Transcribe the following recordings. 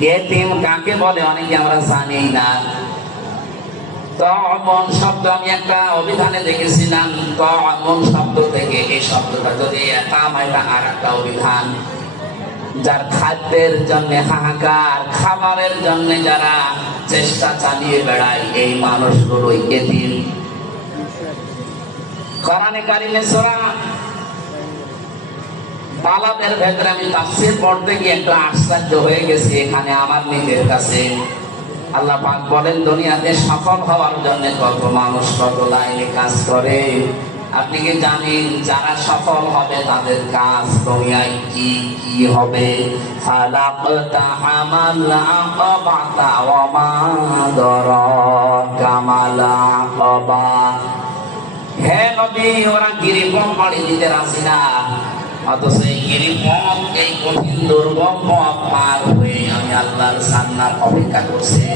এতিম কাকে বলে? অনেকে আমরা জানি না। তমন শব্দ, আমি একটা অভিধানে দেখেছিলাম। তমন শব্দ থেকে এই শব্দটা যদি একাম এটা আর একটা অভিধান। যার খাদ্যের জন্য হাহাকার, খাবারের জন্য যারা চেষ্টা চালিয়ে বেড়ায়, এই মানুষগুলো এতিম। কোরআনে কারিমে বালাদের ভেতরে আমি তাফসীর পড়তে গিয়ে একটু আশ্চর্য হয়ে গেছি এখানে আমার নিজের কাছে। আল্লাহ পাক বলেন, দুনিয়াতে সফল হওয়ার জন্য কত মানুষ কত লাইনে কাজ করে। আপনি কি জানেন যারা সফল হবে তাদের কাজ দুনিয়ায় কি কি হবে? ফালাকতা হামাল আকাবাতা ওয়া মা দারাকা আকাবা। হে নবী, ওরা গিরিপথ পাড়ি দিতে রাজি না। অথচ এই গিরিপথ, এই কঠিন দুর্গম পথ পার হয়ে আমি আল্লাহর সান্নার অপেক্ষা করছি।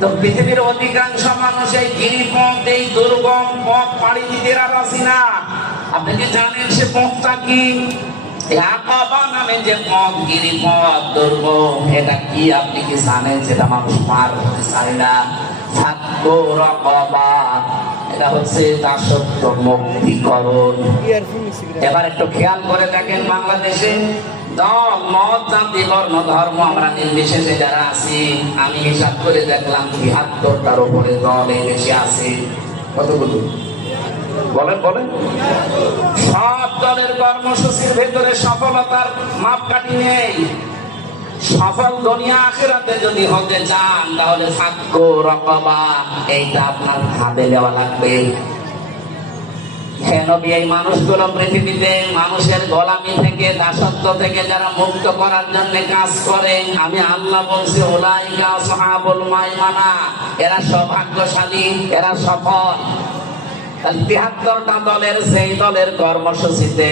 তো পৃথিবীর অধিকাংশ মানুষ এই গিরিপথ, এই দুর্গম পথ পাড়ি দিতে রাজি না। আপনি কি জানেন সে পথটা কি? আকাবা নামে যে পথ, গিরিপথ, দুর্গম, এটা কি? আপনি কি জানেন যেটা মানুষ পার হতে চায় না? এটা হচ্ছে দাসত্ব মুক্তিকরণ এবার একটু খেয়াল করে দেখেন বাংলাদেশে যারা আছি, আমি করে দেখলাম আছে। কতগুলো? সব কর্মসূচির ভেতরে সফলতার মাপকাঠি নেই। সফল দুনিয়া আখেরাতে যদি হতে চান, তাহলে সাক্ষ্য রকবা এইটা আপনার হাতে দেওয়া লাগবে। এই মানুষগুলো পৃথিবীতে মানুষের গোলামি থেকে, দাসত্ব থেকে যারা মুক্ত করার জন্য কাজ করে আমি আল্লাহ বলছি ওলাই ওলাইকা সাহাবুল মাইমানা, এরা সৌভাগ্যশালী, এরা সফল। তিহাত্তরটা দলের, সেই দলের কর্মসূচিতে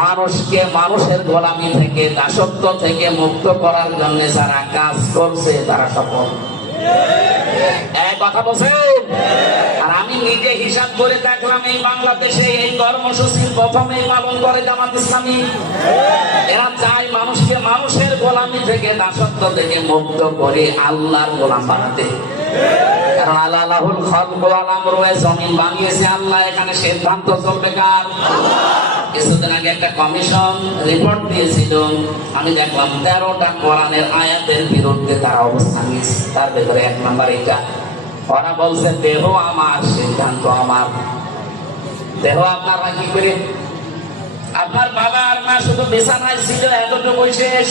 মানুষকে মানুষের গোলামি থেকে, দাসত্ব থেকে মুক্ত করার জন্য যারা কাজ করছে, তারা সফল। কথা বলছেন? আর আমি নিজে হিসাব করে দেখলাম, এই বাংলাদেশে এই কর্মসূচির প্রথমেই পালন করে জামাত ইসলামী। এরা চায় মানুষকে মানুষের গোলামি থেকে, দাসত্ব থেকে মুক্ত করে আল্লাহর গোলাম বানাতে। আল্লাহুল খলক ওয়াল আমরু জমিন বানিয়েছে আল্লাহ, এখানে সিদ্ধান্ত চলবে কার? কিছুদিন আগে একটা কমিশন রিপোর্ট দিয়েছিল। আমি দেখলাম তেরোটা কোরআনের আয়াতের বিরুদ্ধে তারা অবস্থান নিয়েছে। তার ভেতরে এক নাম্বার এটা ওরা বলছে, দেহ আমার, সিদ্ধান্ত আমার। দেহ আপনারা কি করে আপনার বাবা আর মা শুধু বিছানায় ছিল এতটুকু শেষ।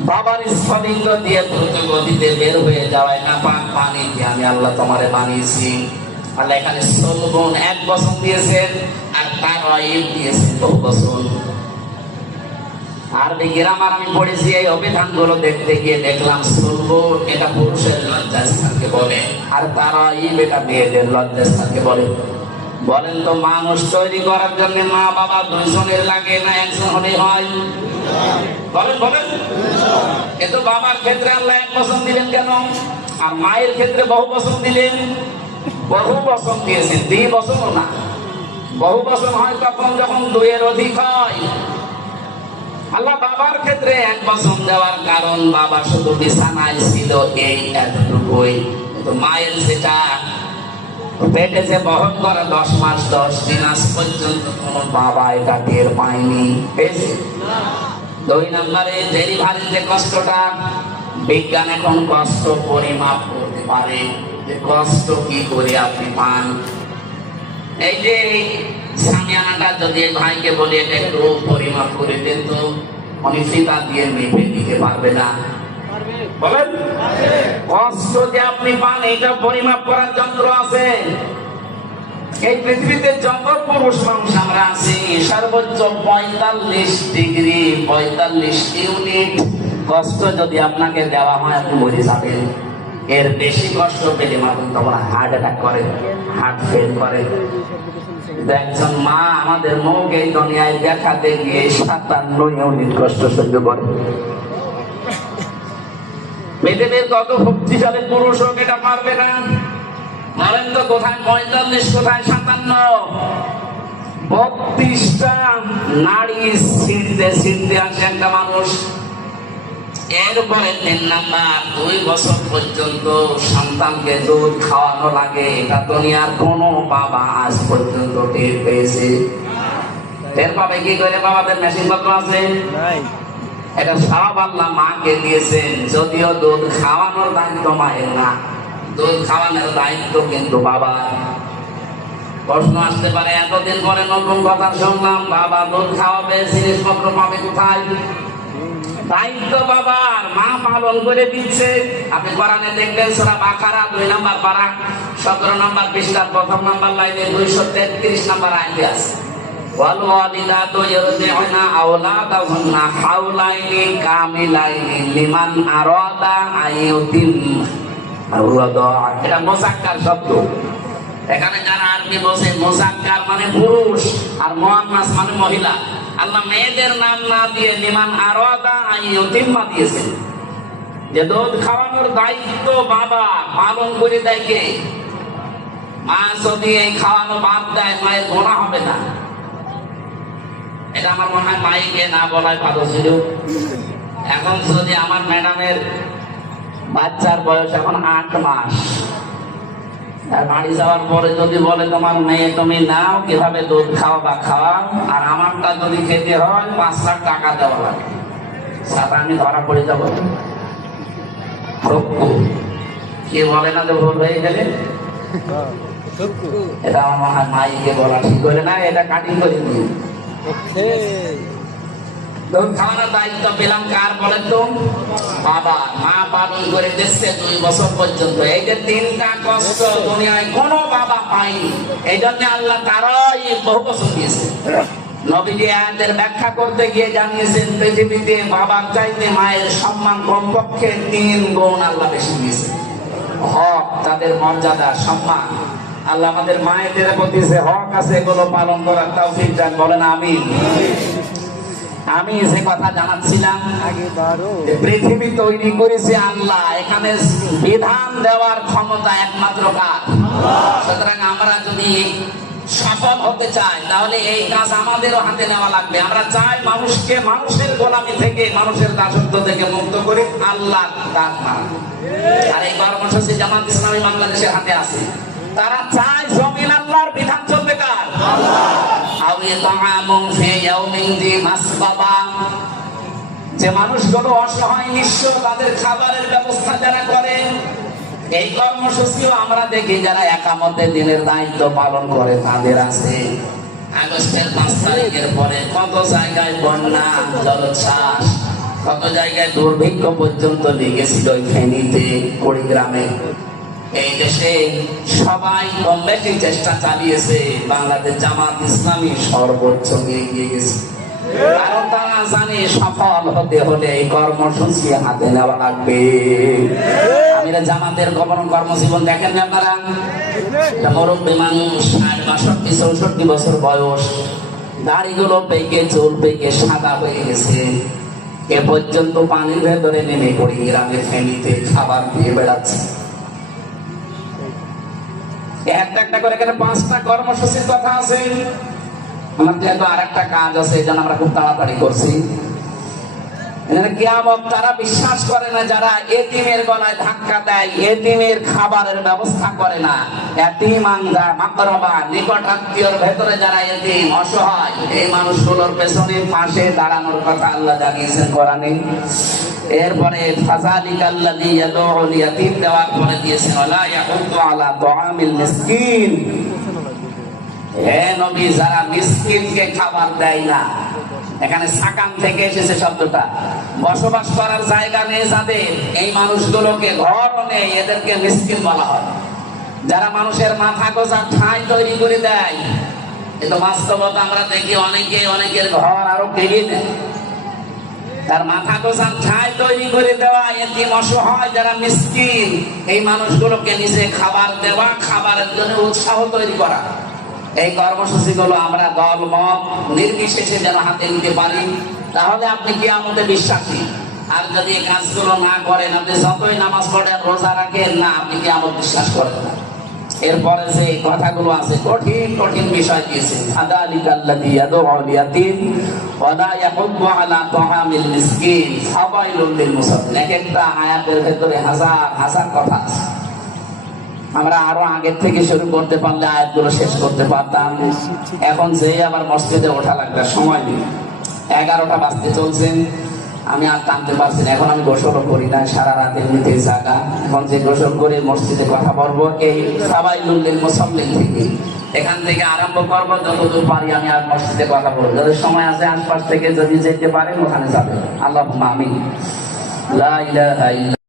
বাবার স্ফলিঙ্গ দিয়ে দ্রুত গতিতে বের হয়ে যাওয়ায় না, পাক পানি দিয়ে আমি আল্লাহ তোমারে বানিয়েছি। আল্লাহ এখানে সলবন এক বছর দিয়েছেন আর তার দিয়েছেন বহু বছর। গ্রামার আমি পড়েছি, এই অভিধানগুলো দেখতে গিয়ে দেখলাম সুলবুন এটা পুরুষের লজ্জাস্থানকে বলে। আর তারা ইব এটা মেয়েদের লজ্জাস্থানকে বলে। বলেন তো, মানুষ তৈরি করার জন্য মা বাবা দুইজনের লাগে না, একজন হলেই হয়? কিন্তু বাবার ক্ষেত্রে আল্লাহ এক বছর দিলেন কেন? আর মায়ের ক্ষেত্রে বহু বছর দিলেন? বহু বছর দিয়েছেন। দুই বছরও না। বহু বছর হয় তখন যখন দুইয়ের অধিক হয়। আল্লাহ বাবার ক্ষেত্রে এক বছর দেওয়ার কারণ বাবা শুধু বিছানায় ছিল এই এতটুকুই। মায়ের যেটা, পেটে যে বহন করে দশ মাস, দশ দিন, আজ পর্যন্ত কোন বাবা এটা টের পায়নি। পেয়েছে? দুই নম্বরে ডেলিভারি যে কষ্টটা বিজ্ঞান এখন কষ্ট পরিমাপ করতে পারে। যে কষ্ট কি করে আপনি পান? এই যে সামিয়ানাটা যদি ভাইকে বলি এটা একটু পরিমাপ করে দেন তো। উনি ফিতা দিয়ে মেপে দিতে পারবে না। বলেন কষ্ট যে আপনি পান এটা পরিমাপ করার যন্ত্র আছে। এই পৃথিবীতে যত পুরুষ মানুষ আমরা আছি, সর্বোচ্চ পঁয়তাল্লিশ ডিগ্রি, পঁয়তাল্লিশ ইউনিট কষ্ট যদি আপনাকে দেওয়া হয়, আপনি মরে যাবেন। এর বেশি কষ্ট পেলে মানুষ তখন হার্ট অ্যাটাক করে হার্ট ফেল করে। একজন মা আমাদের মুখ এই দুনিয়ায় দেখাতে গিয়ে সাতান্ন ইউনিট কষ্ট সহ্য করে। পৃথিবীর কত শক্তিশালী পুরুষ হোক, এটা পারবে না। বলেন তো কোথায় পঁয়তাল্লিশ কোথায় সাতান্ন। বত্রিশটা নারী ছিঁড়তে ছিঁড়তে আসে একটা মানুষ। এরপরে তিন নাম্বার দুই বছর পর্যন্ত সন্তানকে দুধ খাওয়ানো লাগে। এটা দুনিয়ার কোনো বাবা আজ পর্যন্ত টের পেয়েছে। টের পাবে কি করে বাবাদের মেশিন পত্র আছে? এটা সব আল্লাহ মাকে দিয়েছেন যদিও দুধ খাওয়ানোর দায়িত্ব মায়ের না। দুধ খাওয়ানোর দায়িত্ব কিন্তু বাবা প্রশ্ন আসতে পারে এতদিন পরে নতুন কথা শুনলাম বাবা দুধ খাওয়াবে জিনিসপত্র পাবে কোথায় দায়িত্ব বাবার মা পালন করে দিচ্ছে আপনি কোরআনে দেখবেন সোরা বাকারা দুই নাম্বার পারা সতেরো নাম্বার পৃষ্ঠার প্রথম নাম্বার লাইনে দুইশো তেত্রিশ নাম্বার আইনে আছে والوالدات يرضعن أولادهن حولين كاملين لمن أراد أن يتم الرضاعة এটা মোসাক্কার শব্দ। এখানে যারা আরবি বসে মোসাক্কার মানে পুরুষ আর মোহাম্মাস মানে মহিলা। আল্লাহ মেয়েদের নাম না দিয়ে যে দুধ খাওয়ানোর দায়িত্ব বাবা পালন করে দেয় কে? মা যদি এই খাওয়ানো বাদ দেয়, মায়ের গোনা হবে না। এটা আমার মনে হয় মাইকে না বলায় ভালো ছিল এখন যদি আমার ম্যাডামের বাচ্চার বয়স এখন আট মাস। বাড়ি যাওয়ার পরে যদি বলে তোমার মেয়ে তুমি নাও কীভাবে দুধ খাও বা খাওয়াও আর আমারটা যদি খেতে হয় পাঁচ লাখ টাকা দেওয়া লাগে। সাথে আমি ধরা পড়ে যাব। কে বলে না যে ভুল হয়ে গেলে? এটা আমার মাইকে বলা ঠিক করে না এটা কাটিং করে দিই ব্যাখ্যা করতে গিয়ে জানিয়েছেন, পৃথিবীতে বাবার চাইতে মায়ের সম্মান কমপক্ষে তিন গুণ আল্লাহ বেশি দিয়েছে। হক, তাদের মর্যাদা, সম্মান। আল্লাহ আমাদের মায়েদের প্রতি যে হক আছে, এগুলো পালন করার তৌফিক দান, বলেন আমি আমি যে কথা জানাচ্ছিলাম পৃথিবী তৈরি করেছে আল্লাহ এখানে বিধান দেওয়ার ক্ষমতা একমাত্র কার? সুতরাং আমরা যদি সফল হতে চাই তাহলে এই কাজ আমাদেরও হাতে নেওয়া লাগবে। আমরা চাই মানুষকে মানুষের গোলামি থেকে মানুষের দাসত্ব থেকে মুক্ত করে আল্লাহ কাজ আর এই কর্মসূচি জামাত ইসলামী বাংলাদেশের হাতে আছে। তারা চায় জমিন আল্লাহর বিধান চলবে কার যি মানুষগুলো অসহায় নিঃস্ব, তাদের খাবারের ব্যবস্থা যারা করে, এই কর্মসূচিও আমরা দেখি যারা একামতের দিনের দায়িত্ব পালন করে, তাদের আছে। আগস্টের পাঁচ তারিখের পরে কত জায়গায় বন্যা, জলোচ্ছ্বাস, কত জায়গায় দুর্ভিক্ষ পর্যন্ত লেগেছিল ফেনীতে, কুড়িগ্রামে। এই দেশে সবাই কম চেষ্টা চালিয়েছে। বাংলাদেশ জামাত ইসলামী সর্বোচ্চ এগিয়ে গেছে। কারণ তারা জানে সফল হতে হলে এই কর্মসূচি হাতে নেওয়া লাগবে। জামাতের কর্মজীবন দেখেন না আপনারা? মুরব্বী মানুষ, ষাট, বাষট্টি, চৌষট্টি বছর বয়স। দাড়িগুলো পেকে, চুল পেকে সাদা হয়ে গেছে। এ পর্যন্ত পানির ভেতরে নেমে পড়ি গ্রামের ফ্যামিলিতে খাবার দিয়ে বেড়াচ্ছে। একটা একটা করে এখানে পাঁচটা কর্মসূচির কথা আছে? আমার যেহেতু আর একটা কাজ আছে, এই জন্য আমরা খুব তাড়াতাড়ি করছি। তারা বিশ্বাস করে না, যারা এতিমের গলায় ধাক্কা দেয়, এতিমের খাবারের ব্যবস্থা করে না। এতিম আঙ্গা মাকরবা নিকট আত্মীয়র ভেতরে যারা এতিম, অসহায়, এই মানুষগুলোর পেছনে, পাশে দাঁড়ানোর কথা আল্লাহ জানিয়েছেন এরপরে আল্লাযী ইয়াদউল ইয়াতীম দেওয়ার পরে দিয়েছেন হে নবী, যারা মিসকিনকে খাবার দেয় না এখানে সাকাম থেকে এসেছে শব্দটা। বসবাস করার জায়গা নেই যাদের, এই মানুষগুলোকে ঘর নেই, এদেরকে মিসকিন বলা হয়। যারা মানুষের মাথা গোজা ঠাঁই তৈরি করে দেয় কিন্তু বাস্তবতা আমরা দেখি অনেকে, অনেকের ঘর আরও ভেঙে দেয়। তার মাথা গোছার ঠাই তৈরি করে দেওয়া এতিম অসহায় যারা মিসকিন? এই মানুষগুলোকে নিজে খাবার দেওয়া, খাবারের জন্য উৎসাহ তৈরি করা। এই কর্মসূচিগুলো আমরা দল মত নির্বিশেষে যেন হাতে নিতে পারি, তাহলে আপনি কি আমাদের বিশ্বাসী। আর যদি এই কাজগুলো না করেন, আপনি যতই নামাজ পড়েন, রোজা রাখেন, না, আপনি কি আমার বিশ্বাস করেন না। এরপরে যে কথাগুলো আছে, কঠিন কঠিন বিষয় দিয়েছে ফাদালিকা আল্লাযী ইয়াদউল ইয়াতীম ওয়া এক একটা আয়াতের হাজার হাজার কথা আছে। আমরা আরও আগের থেকে শুরু করতে পারলে আয়াতগুলো শেষ করতে পারতাম। এখন যেই আবার মসজিদে ওঠা লাগবে, সময় নেই। এগারোটা বাজতে চলছে, আমি আর টানতে পারছি না। এখন আমি গোসলও করি না, সারা রাত এমনিতে জাগা। এখন যে গোসল করে, মসজিদে কথা বলব এই সবাই লুল্লিল মুসল্লিন থেকে। এখান থেকে আরম্ভ করব, যতদূর পারি আমি আর মসজিদে কথা বলব। যদি সময় আছে আশপাশ থেকে যদি যেতে পারেন, ওখানে যাবে আল্লাহ মামি লা